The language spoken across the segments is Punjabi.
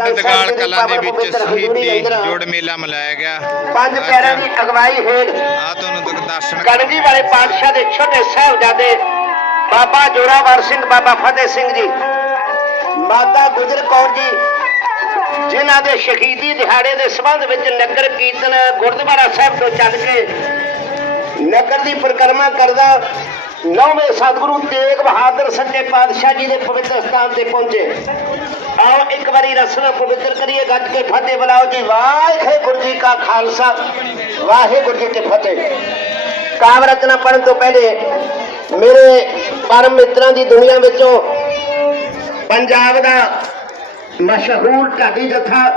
ਸਾਹਿਬ ਦਗਾਲ ਕਲਾਂ ਦੇ ਵਿੱਚ ਸ਼ਹੀਦੀ ਜੋੜ ਮੇਲਾ ਮਨਾਇਆ ਗਿਆ। ਪੰਜ ਪਿਆਰਿਆਂ ਦੀ ਅਗਵਾਈ ਹੇਠ ਆ ਤੁਹਾਨੂੰ ਦਰ- ਦਰਸ਼ਨ ਕਣਗੀ ਵਾਲੇ ਪਾਤਸ਼ਾਹ ਦੇ ਛੋਟੇ ਸਾਹਿਬਜ਼ਾਦੇ ਬਾਬਾ ਜੋਰਾਵਰ ਸਿੰਘ ਬਾਬਾ ਫਤਿਹ ਸਿੰਘ ਜੀ ਮਾਤਾ ਗੁਜਰ ਕੌਰ ਜੀ ਜਿਨ੍ਹਾਂ ਦੇ ਸ਼ਹੀਦੀ ਦਿਹਾੜੇ ਦੇ ਸੰਬੰਧ ਵਿੱਚ ਨਗਰ ਕੀਰਤਨ ਗੁਰਦੁਆਰਾ ਸਾਹਿਬ ਤੋਂ ਚੱਲ ਕੇ ਨਗਰ ਦੀ ਪਰਿਕਰਮਾ ਕਰਦਾ ਨੌਵੇਂ ਸਤਿਗੁਰੂ ਤੇਗ ਬਹਾਦਰ ਸੱਚੇ ਪਾਤਸ਼ਾਹ ਜੀ ਦੇ ਪਵਿੱਤਰ ਸਥਾਨ ਤੇ ਪਹੁੰਚੇ। ਆਓ ਇੱਕ ਵਾਰੀ ਰਸਨਾ ਪਵਿੱਤਰ ਕਰੀਏ, ਗੱਜ ਕੇ ਫਤਿਹ ਬੁਲਾਓ ਜੀ। ਵਾਹਿਗੁਰੂ ਜੀ ਕਾ ਖਾਲਸਾ। ਵਾਹਿਗੁਰੂ ਜੀ ਕੀ ਫਤਿਹ। ਕਾਵ ਰਚਨਾ ਪੜਨ ਤੋਂ ਪਹਿਲੇ ਮੇਰੇ ਪਰਮ ਮਿੱਤਰਾਂ ਦੀ ਦੁਨੀਆ ਵਿੱਚੋਂ ਪੰਜਾਬ ਦਾ ਮਸ਼ਹੂਰ ਢਾਡੀ ਜਥਾ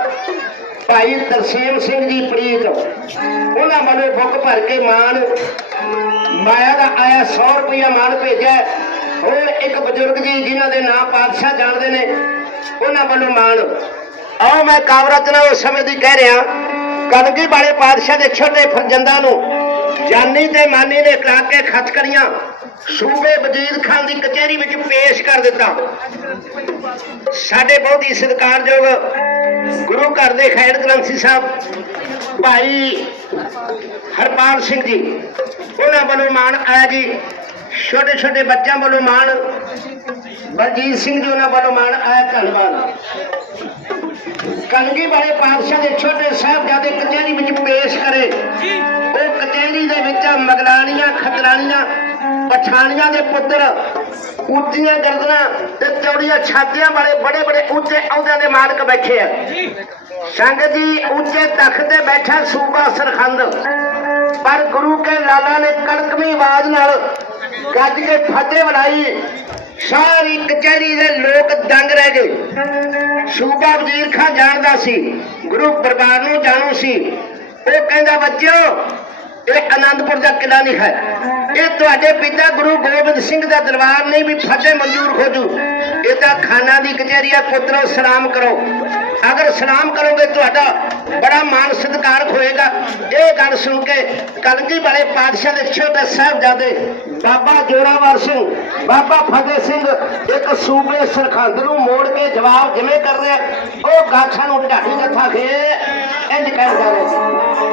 ਭਾਈ ਤਰਸੇਮ ਸਿੰਘ ਜੀ ਪ੍ਰੀਤ, ਉਹਨਾਂ ਵੱਲੋਂ ਬੁੱਕ ਭਰ ਕੇ ਮਾਨ, ਮਾਇਆ ਦਾ ਆਇਆ 100 ਰੁਪਇਆ ਮਾਨ ਭੇਜਿਆ ਹੋਰ ਇੱਕ ਬਜ਼ੁਰਗ ਜੀ ਜਿਨ੍ਹਾਂ ਦੇ ਨਾਮ ਪਾਤਸ਼ਾਹ ਜਾਣਦੇ ਨੇ, ਉਹਨਾਂ ਵੱਲੋਂ ਮਾਨ। ਆਓ ਮੈਂ ਕਾਵਰਤਨਾ ਉਸ ਸਮੇਂ ਦੀ ਕਹਿ ਰਿਹਾ, ਕਲਗੀ ਵਾਲੇ ਪਾਤਸ਼ਾਹ ਦੇ ਛੋਟੇ ਫਰਜ਼ੰਦਾਂ ਨੂੰ ਜਾਨੀ ਤੇ ਮਾਨੀ ਨੇ ਕਰਾ ਕੇ ਖਤ ਕਰੀਆਂ, ਸੂਬੇ ਵਜੀਦ ਖਾਨ ਦੀ ਕਚਹਿਰੀ ਵਿੱਚ ਪੇਸ਼ ਕਰ ਦਿੱਤਾ। ਸਾਡੇ ਬਹੁਤ ਹੀ ਸਤਿਕਾਰਯੋਗ ਗੁਰੂ ਘਰ ਦੇ ਖੈਰ ਗ੍ਰੰਥੀ ਸਾਹਿਬ, ਭਾਈ ਹਰਪਾਲ ਸਿੰਘ ਜੀ, ਉਹਨਾਂ ਵੱਲੋਂ ਮਾਣ ਆਇਆ ਜੀ। ਛੋਟੇ ਛੋਟੇ ਬੱਚਿਆਂ ਵੱਲੋਂ ਮਾਣ, ਬਲਜੀਤ ਸਿੰਘ ਜੀ ਉਹਨਾਂ ਵੱਲੋਂ ਮਾਣ ਆਇਆ, ਧੰਨਵਾਦ। ਕਲਗੀ ਵਾਲੇ ਪਾਤਸ਼ਾਹ ਦੇ ਛੋਟੇ ਸਾਹਿਬਜ਼ਾਦੇ ਕਚਹਿਰੀ ਵਿੱਚ ਪੇਸ਼ ਕਰੇ। ਉਹ ਕਚਹਿਰੀ ਦੇ ਵਿੱਚ ਮਗਲਾਣੀਆਂ ਖਤਰਾਣੀਆਂ ਪਛਾਣੀਆਂ ਦੇ ਪੁੱਤਰ, ਉੱਚੀਆਂ ਗਰਦਨਾਂ ਤੇ ਚੌੜੀਆਂ ਛਾਤੀਆਂ ਵਾਲੇ ਬੜੇ ਬੜੇ ਉੱਚੇ ਅਹੁਦਿਆਂ ਦੇ ਮਾਲਕ ਬੈਠੇ ਆ। ਸੰਗਤ ਜੀ ਉੱਚੇ ਤਖਤ ਤੇ ਬੈਠਾ ਸੂਬਾ ਸਰਖੰਦ ਪਰ ਗੁਰੂ ਕੇ ਲਾਲਾ ਨੇ ਕੜਕਵੀਂ ਆਵਾਜ਼ ਨਾਲ ਗੱਜ ਕੇ ਫਤਿਹ ਬਣਾਈ ਸਾਰੀ ਕਚਹਿਰੀ ਦੇ ਲੋਕ ਦੰਗ ਰਹਿ ਗਏ। ਸੂਬਾ ਵਜ਼ੀਰ ਖਾਨ ਜਾਣਦਾ ਸੀ, ਗੁਰੂ ਪਰਿਵਾਰ ਨੂੰ ਜਾਣੂ ਸੀ। ਉਹ ਕਹਿੰਦਾ, ਬੱਚਿਓ ਇਹ ਆਨੰਦਪੁਰ ਦਾ ਕਿਲਾ ਨਹੀਂ ਹੈ। ਇਹ ਤੁਹਾਡੇ ਪਿਤਾ ਗੁਰੂ ਗੋਬਿੰਦ ਸਿੰਘ ਦਾ ਦਰਬਾਰ ਨਹੀਂ ਵੀ ਫਤਿਹ ਮਨਜ਼ੂਰ ਹੋ ਜੂ। ਇਹ ਤਾਂ ਖਾਨਾ ਦੀ ਕਚਹਿਰੀ ਆ, ਪੁੱਤਰੋ, ਸਲਾਮ ਕਰੋ। ਅਗਰ ਸਲਾਮ ਕਰੋਗੇ, ਤੁਹਾਡਾ ਬੜਾ ਮਾਣ ਸਤਿਕਾਰ ਹੋਏਗਾ। ਇਹ ਗੱਲ ਸੁਣ ਕੇ ਕਲਗੀ ਵਾਲੇ ਪਾਤਸ਼ਾਹ ਦੇ ਛੋਟੇ ਸਾਹਿਬਜ਼ਾਦੇ ਬਾਬਾ ਜੋਰਾਵਰ ਸਿੰਘ, ਬਾਬਾ ਫਤਿਹ ਸਿੰਘ ਇੱਕ ਸੂਬੇ ਸਰਖੰਦ ਨੂੰ ਮੋੜ ਕੇ ਜਵਾਬ ਜਿਵੇਂ ਕਰ ਰਿਹਾ, ਉਹ ਗਾਛਾਂ ਨੂੰ ਢਾਡੀ ਜੱਥਾ ਖੇ ਇੰਜ ਕਹਿੰਦਾ ਰਿਹਾ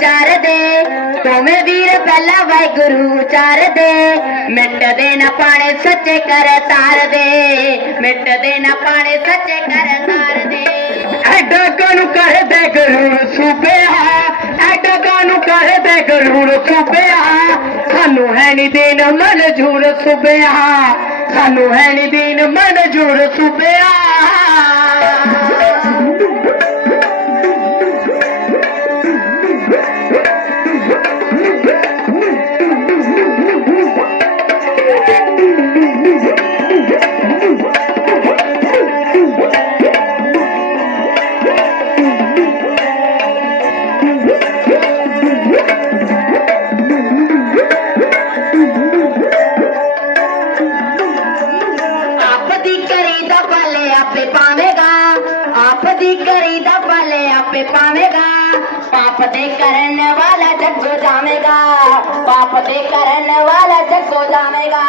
ਵੀਰ ਵਾਹਿਗੁਰੂ ਚਾਰ ਦੇ ਵੀਰ ਪਹਿਲਾ ਵਾਹਿਗੁਰੂ ਚਾਰ ਦੇ ਮਿਟਦੇ ਨਾ ਪਾਣੇ ਸੱਚੇ ਕਰ ਤਾਰ ਦੇ ਮਿਟਦੇ ਨਾ ਪਾਣੇ ਸੱਚੇ ਕਰ ਤਾਰ ਦੇ ਐਡਾ ਕਾਨੂੰ ਕਰਦੇ ਗਰੂਰ ਸੂਬਿਆ ਐਡਾ ਕਾਨੂੰ ਕਰਦੇ ਗਰੂਰ ਸੂਬਿਆ ਸਾਨੂੰ ਹੈ ਨੀ ਦੀਨ ਮਨਜੂਰ ਸੂਬਿਆ ਸਾਨੂੰ ਹੈ ਨੀ ਦੀਨ ਮਨਜੂਰ ਸੂਬਿਆ ਆਪ ਦੀ ਕਰੀ ਦਾ ਫਲ ਆਪੇ ਪਾਵੇਗਾ। ਪਾਪ ਦੇ ਕਰਨ ਵਾਲਾ ਜੱਗੋ ਜਾਵੇਗਾ। ਪਾਪ ਦੇ ਕਰਨ ਵਾਲਾ ਜੱਗੋ ਜਾਵੇਗਾ।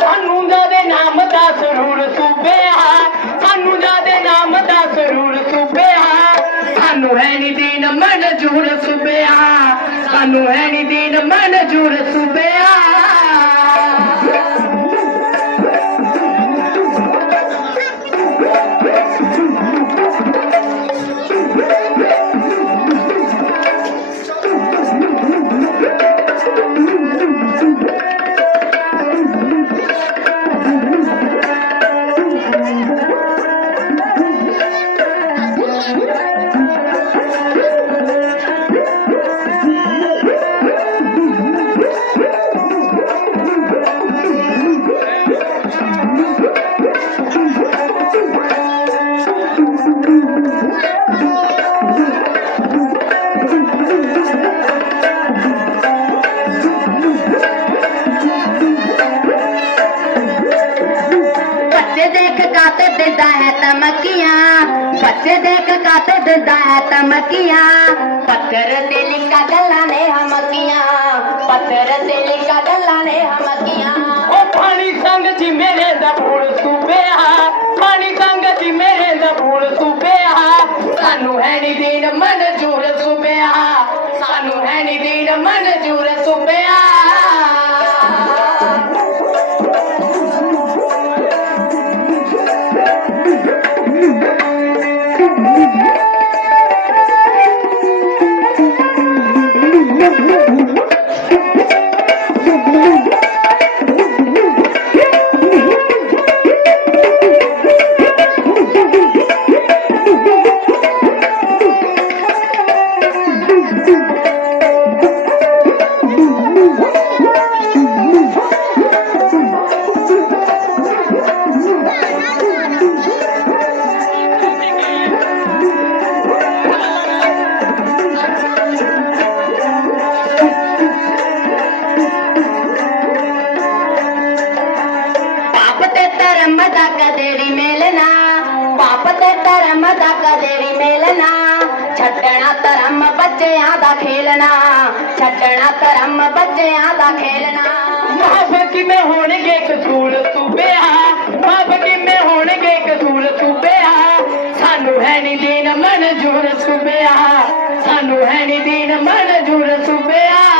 ਸਾਨੂੰ ਦੇ ਨਾਮ ਦਾ ਸਰੂਰ ਸੂਬਿਆ ਸਾਨੂੰ ਦੇ ਨਾਮ ਦਾ ਸਰੂਰ ਸੂਬਿਆ ਸਾਨੂੰ ਹੈ ਨੀ ਦੀਨ ਮਨਜੂਰ ਸੂਬਿਆ ਸਾਨੂੰ ਹੈ ਨੀ ਦੀਨ ਮਨਜੂਰ ਸੂਬਿਆ ਬੱਚੇ ਦੇਖ ਕਾਤ ਦਿੰਦਾ ਹੈ ਧਮਕੀਆਂ। ਪੱਥਰ ਤੇ ਲਿਖਾ ਗੱਲਾਂ ਨੇ ਹਮਕੀਆਂ। ਪੱਥਰ ਤੇ ਲਿਖਾ ਗੱਲਾਂ ਨੇ ਹਮਕੀਆਂ। ਉਹ ਪਾਣੀ ਸੰਗ ਜੀ ਮੇਰੇ ਦਾ ਫੂਲ ਸੂਬਿਆ ਪਾਣੀ ਸੰਗ ਜੀ ਮੇਰੇ ਦਾ ਫੂਲ ਸੂਬਿਆ ਸਾਨੂੰ ਹੈ ਨੀ ਦੀਨ ਮਨਜੂਰ ਸੂਬਿਆ ਸਾਨੂੰ ਹੈ ਨੀ ਦੀਨ ਮਨਜੂਰ ਸੂਬਿਆ ਪਾਪ ਤੇ ਧਰਮ ਦਾ ਕਦੇ ਮੇਲਣਾ? ਪਾਪ ਤੇ ਧਰਮ ਦਾ ਕਦੇ ਮੇਲਣਾ? ਛੱਡਣਾ ਧਰਮ ਬੱਚਿਆਂ ਦਾ ਖੇਲਣਾ। ਛੱਡਣਾ ਧਰਮ ਬੱਚਿਆਂ ਦਾ ਖੇਲਣਾ। ਮਾਫ ਕਿਵੇਂ ਹੋਣਗੇ ਕਸੂਲ ਸੂਬਿਆ? ਮਾਫ ਕਿਵੇਂ ਹੋਣਗੇ ਕਸੂਲ ਸੂਬਿਆ? ਸਾਨੂੰ ਹੈ ਨਹੀਂ ਦੇਣ ਮਨਜੂਰ ਸੂਬਿਆ। ਸਾਨੂੰ ਹੈ ਨਹੀਂ ਦੇਣ ਮਨਜੂਰ ਸੂਬਿਆ।